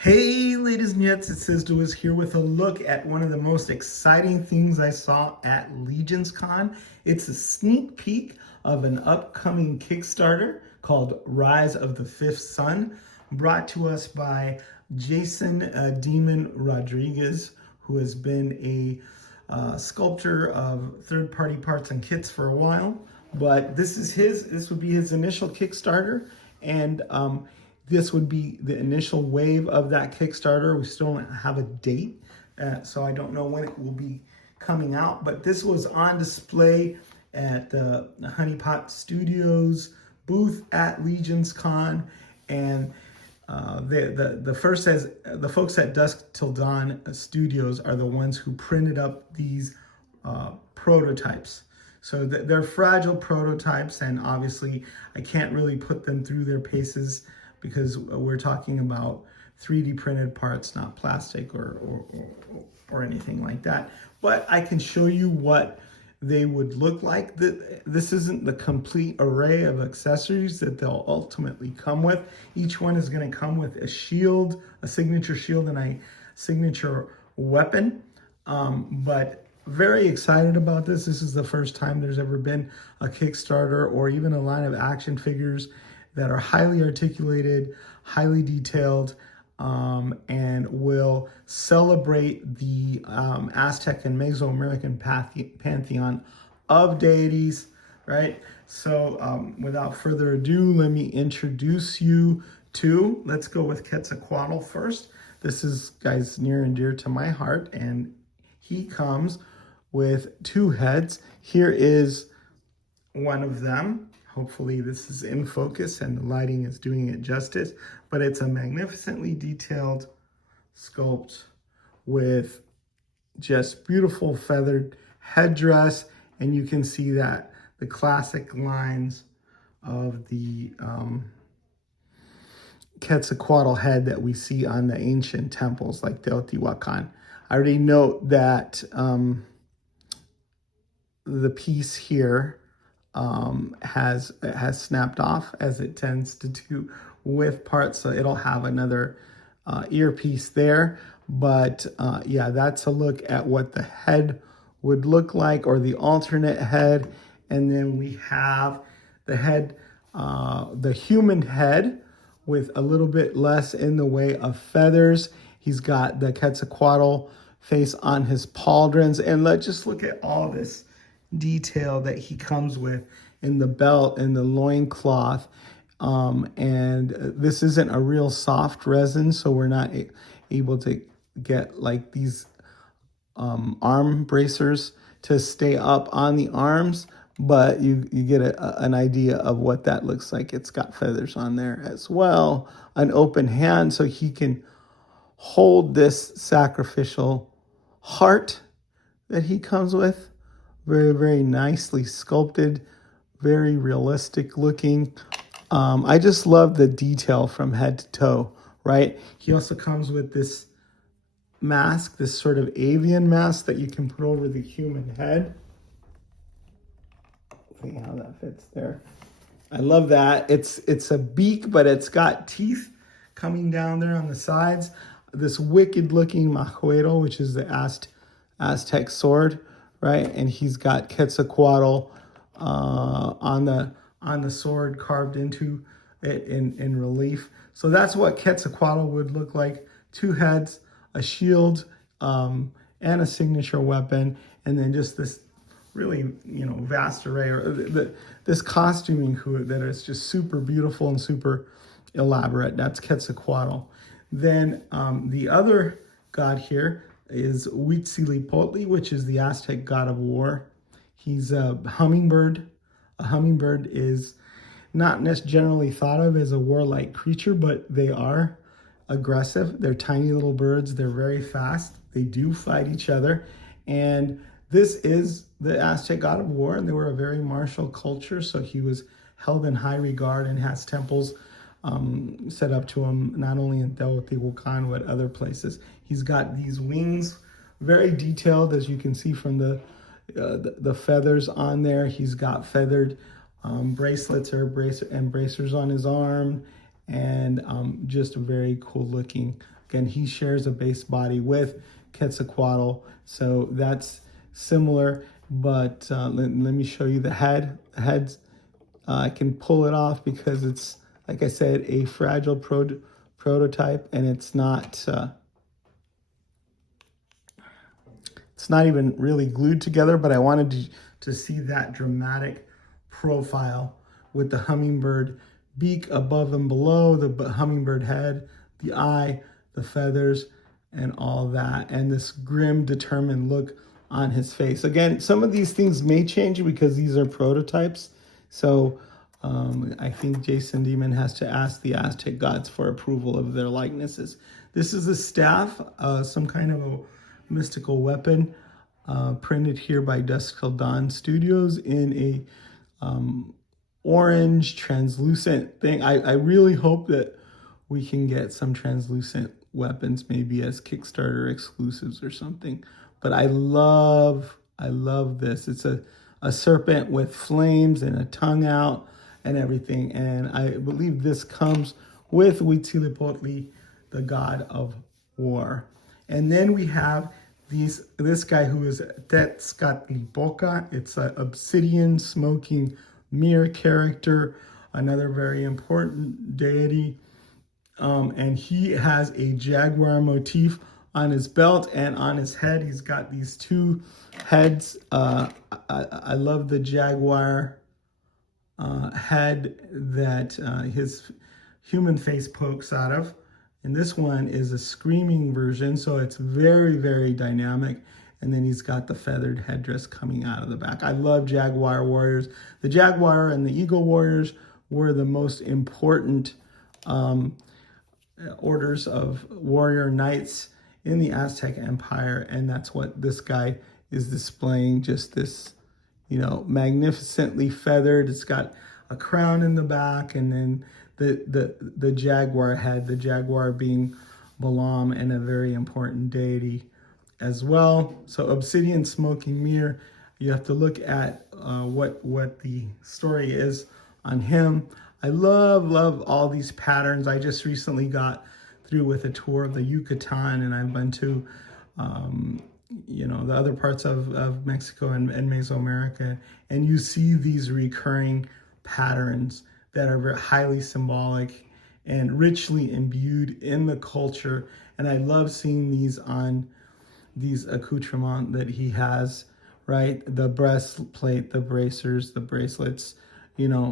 Hey ladies and gents, it's Sizzle here with a look at one of the most exciting things I saw at Legion's Con. It's a sneak peek of an upcoming Kickstarter called Rise of the Fifth Sun, brought to us by Jason Demon Rodriguez, who has been a sculptor of third-party parts and kits for a while. But this would be his initial Kickstarter, and this would be the initial wave of that Kickstarter. We still don't have a date, so I don't know when it will be coming out. But this was on display at the Honeypot Studios booth at Legion's Con, and the folks at Dusk Till Dawn Studios are the ones who printed up these prototypes. So they're fragile prototypes, and obviously I can't really put them through their paces because we're talking about 3D printed parts, not plastic or anything like that. But I can show you what they would look like. This isn't the complete array of accessories that they'll ultimately come with. Each one is going to come with a shield, a signature shield, and a signature weapon. But very excited about this. This is the first time there's ever been a Kickstarter or even a line of action figures that are highly articulated, highly detailed, and will celebrate the Aztec and Mesoamerican pantheon of deities, right? So without further ado, let me introduce you to, let's go with Quetzalcoatl first. This is, guys, near and dear to my heart, and he comes with two heads. Here is one of them. Hopefully this is in focus and the lighting is doing it justice, but it's a magnificently detailed sculpt with just beautiful feathered headdress, and you can see that the classic lines of the Quetzalcoatl head that we see on the ancient temples like Teotihuacan. I already note that the piece here has snapped off, as it tends to do with parts, so it'll have another earpiece there. But yeah, that's a look at what the head would look like, or the alternate head. And then we have the head, the human head, with a little bit less in the way of feathers. He's got the Quetzalcoatl face on his pauldrons, and let's just look at all this detail that he comes with in the belt and the loincloth. And this isn't a real soft resin, so we're not able to get like these arm bracers to stay up on the arms, but you get an idea of what that looks like. It's got feathers on there as well, an open hand so he can hold this sacrificial heart that he comes with. Very, very nicely sculpted, very realistic looking. I just love the detail from head to toe, right? He also comes with this mask, this sort of avian mask that you can put over the human head. See how that fits there. I love that. It's a beak, but it's got teeth coming down there on the sides. This wicked looking majuelo, which is the Aztec sword, right? And he's got Quetzalcoatl on the sword carved into it in relief. So that's what Quetzalcoatl would look like. Two heads, a shield, and a signature weapon, and then just this really, vast array, or this costuming that is just super beautiful and super elaborate. That's Quetzalcoatl. Then the other god here is Huitzilopochtli, which is the Aztec god of war. He's a hummingbird. A hummingbird is not generally thought of as a warlike creature, but they are aggressive. They're tiny little birds. They're very fast. They do fight each other. And this is the Aztec god of war, and they were a very martial culture, so he was held in high regard and has temples set up to him, not only in Teotihuacan, but other places. He's got these wings, very detailed, as you can see from the feathers on there. He's got feathered bracelets and bracers on his arm, and just a very cool looking Again, he shares a base body with Quetzalcoatl, so that's similar. But let me show you the head. The head's, I can pull it off because it's, like I said, a fragile prototype, and it's not even really glued together, but I wanted to see that dramatic profile with the hummingbird beak above and below, the hummingbird head, the eye, the feathers, and all that, and this grim, determined look on his face. Again, some of these things may change because these are prototypes, so I think Jason Demon has to ask the Aztec gods for approval of their likenesses. This is a staff, some kind of a mystical weapon, printed here by Dusk Till Dawn Studios in a orange translucent thing. I really hope that we can get some translucent weapons, maybe as Kickstarter exclusives or something. But I love this. It's a serpent with flames and a tongue out and everything. And I believe this comes with Huitzilopochtli, the god of war. And then we have this guy who is Tezcatlipoca. It's an obsidian smoking mirror character, another very important deity. And he has a jaguar motif on his belt and on his head. He's got these two heads. I love the jaguar head that his human face pokes out of. And this one is a screaming version, so it's very, very dynamic. And then he's got the feathered headdress coming out of the back. I love jaguar warriors. The jaguar and the eagle warriors were the most important orders of warrior knights in the Aztec Empire, and that's what this guy is displaying. Just this, magnificently feathered. It's got a crown in the back, and then the jaguar head. The jaguar being Balaam and a very important deity as well. So obsidian smoking mirror. You have to look at what the story is on him. I love all these patterns. I just recently got through with a tour of the Yucatan, and I've been to the other parts of Mexico and Mesoamerica, and you see these recurring patterns that are very highly symbolic and richly imbued in the culture. And I love seeing these on these accoutrements that he has, right? The breastplate, the bracers, the bracelets,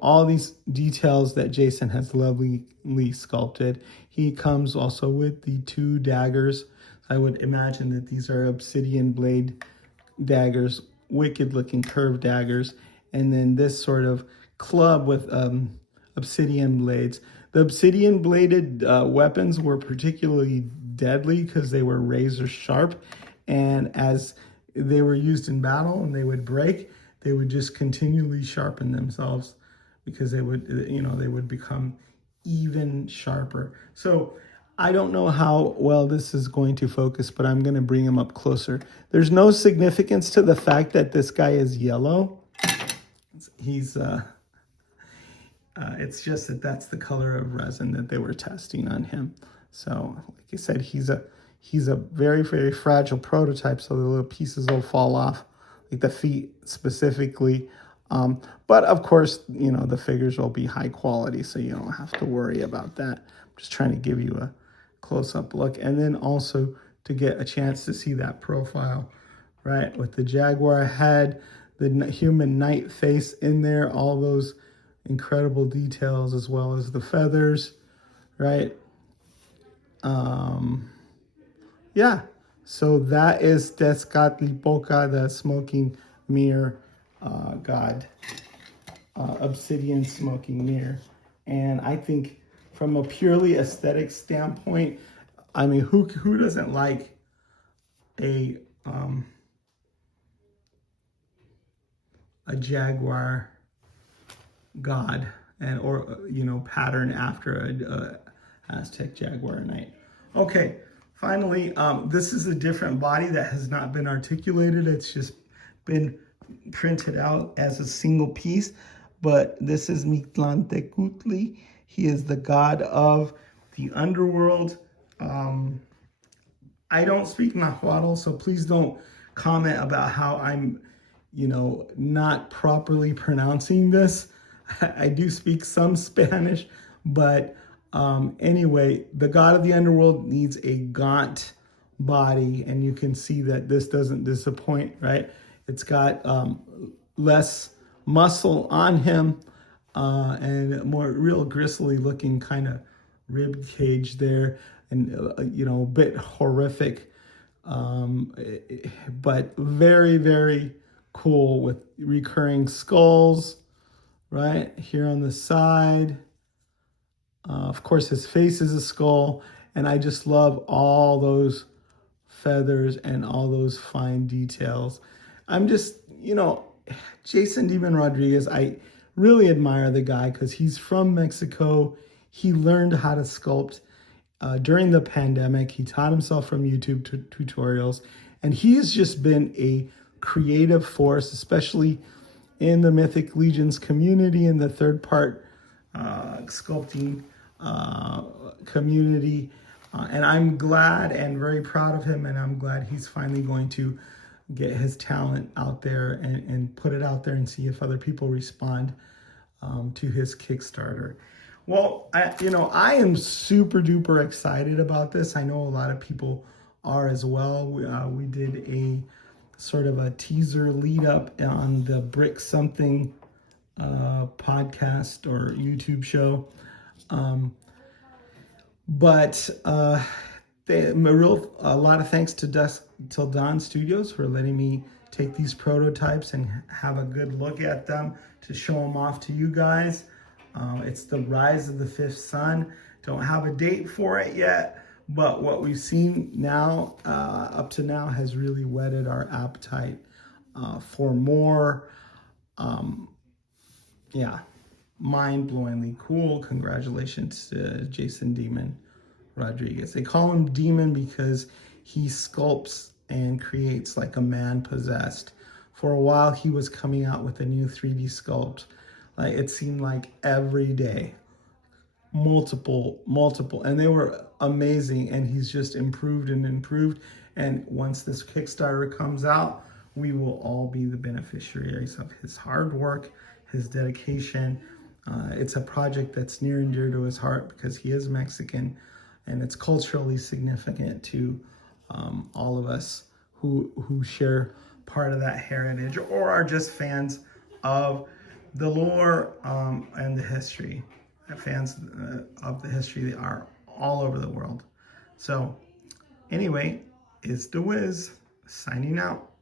all these details that Jason has lovely sculpted. He comes also with the two daggers. I would imagine that these are obsidian blade daggers, wicked looking curved daggers. And then this sort of club with obsidian blades. The obsidian bladed weapons were particularly deadly because they were razor sharp. And as they were used in battle and they would break, they would just continually sharpen themselves because they would become even sharper. So I don't know how well this is going to focus, but I'm going to bring him up closer. There's no significance to the fact that this guy is yellow. He's it's just that that's the color of resin that they were testing on him. So like I said, he's a very, very fragile prototype, so the little pieces will fall off, like the feet specifically. But of course, the figures will be high quality, so you don't have to worry about that. I'm just trying to give you a close-up look, and then also to get a chance to see that profile, right? With the jaguar head, the human knight face in there, all those incredible details, as well as the feathers, right? Yeah, so that is Tezcatlipoca, the smoking mirror god, obsidian smoking mirror. And I think from a purely aesthetic standpoint, I mean, who doesn't like a jaguar god or pattern after a Aztec jaguar knight? Okay, finally, this is a different body that has not been articulated. It's just been printed out as a single piece. But this is Mictlantecuhtli. He is the god of the underworld. I don't speak Nahuatl, so please don't comment about how I'm, not properly pronouncing this. I do speak some Spanish, but anyway, the god of the underworld needs a gaunt body, and you can see that this doesn't disappoint, right? It's got less muscle on him and more real gristly looking kind of rib cage there, and a bit horrific, but very, very cool with recurring skulls right here on the side. Of course, his face is a skull, and I just love all those feathers and all those fine details. I'm just, Jason Demon Rodriguez, I really admire the guy because he's from Mexico. He learned how to sculpt during the pandemic. He taught himself from YouTube tutorials, and he's just been a creative force, especially in the Mythic Legions community, in the third part sculpting community. And I'm glad and very proud of him, and I'm glad he's finally going to get his talent out there and put it out there and see if other people respond to his Kickstarter. Well, I am super duper excited about this. I know a lot of people are as well. We did a sort of a teaser lead up on the Brick Something podcast or YouTube show. But a lot of thanks to Dusk Till Dawn Studios for letting me take these prototypes and have a good look at them to show them off to you guys. It's the Rise of the Fifth Sun. Don't have a date for it yet, but what we've seen now, up to now, has really whetted our appetite for more. Mind-blowingly cool. Congratulations to Jason Demon Rodriguez. They call him Demon because he sculpts and creates like a man possessed. For a while, he was coming out with a new 3D sculpt. Like it seemed like every day, multiple, and they were amazing. And he's just improved and improved. And once this Kickstarter comes out, we will all be the beneficiaries of his hard work, his dedication. It's a project that's near and dear to his heart because he is Mexican, and it's culturally significant to all of us who share part of that heritage or are just fans of the lore and the history. Fans of the history are all over the world. So anyway, it's the Wiz signing out.